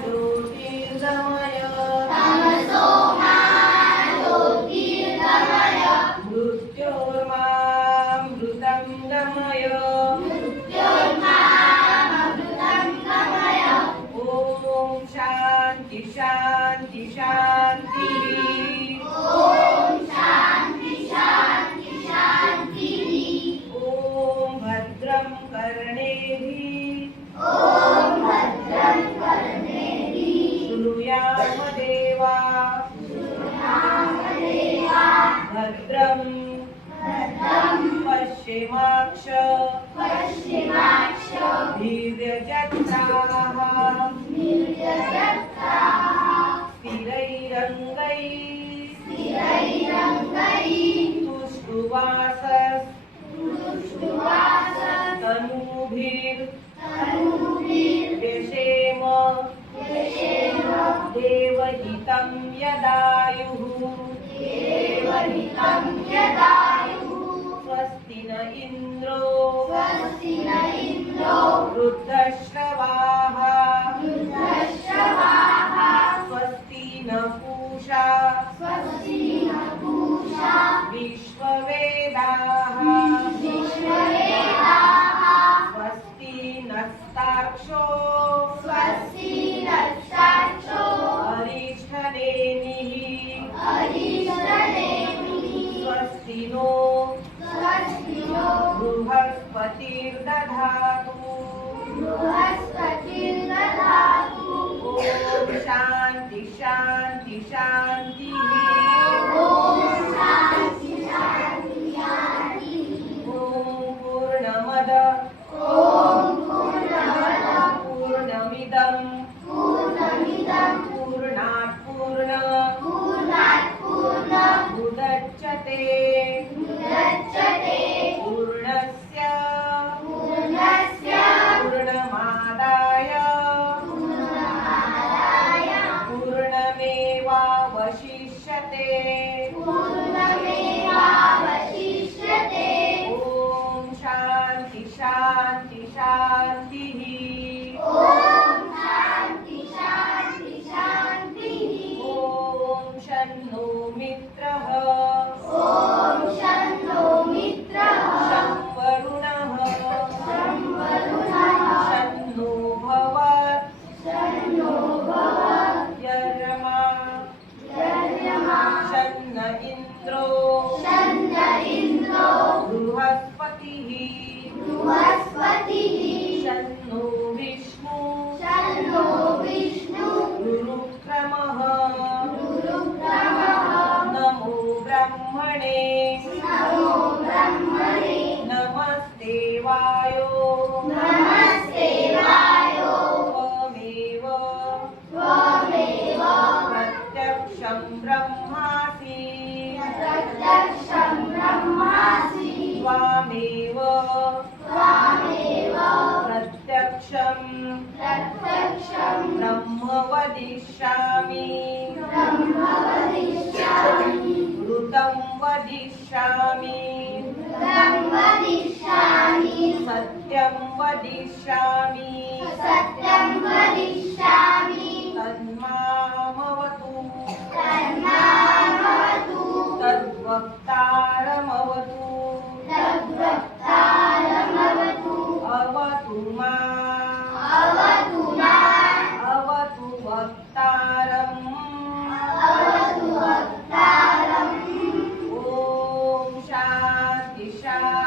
ज्योतिर्गमय तमसो मा ज्योतिर्गमय मृत्योर्मामृतं गमय मृत्योर्मामृतं गमय ॐ शान्ति शान्ति शान्तिः ॐ शान्ति शान्ति शान्तिः ॐ भद्रं कर्णेभिः ॐ भद्रं कर्णेभिः शृणुयाम देवा देवा भद्रं भद्रं पश्येमाक्ष पश्चिमाक्ष धीर्यजत्राः निर्जयत्राः स्थिरैरङ्गैः तुष्टुवासस्तनूभिर्व्यशेम देवहितं यदायुः स्वस्ति न इन्द्रो वृद्धश्रवाः स्वस्ति न पूषा विश्ववेदाः स्वस्ति नस्तार्क्ष्यो अरिष्ठनेमिः स्वस्ति नो बृहस्पतिर्दधातु ॐ शान्ति शान्ति शान्तिः ॐ पूर्णमद पूर्णमिदं पूर्णात् पूर्णमुदच्यते पूर्णस्य पूर्णमादाय पूर्णमेवावशिष्यते ॐ शान्ति शान्ति शान्तिः ॐ शन्नो मित्रः शं वरुणः शन्नो भवत् यर्मा शन्न इन्द्रो बृहस्पतिः शन्नो विष्णु गुरुक्रमः नमो ब्रह्मणे नमस्ते वायो त्वमेव प्रत्यक्षं ब्रह्मासि त्वामेव प्रत्यक्षं ब्रह्म वदिष्यामि ऋतं वदिष्यामि सत्यं वदिष्यामि तन्मामवतु तद्वक्तारमवतु अवतु अवतु वक्तारम् ॐ शान्ति शान्ति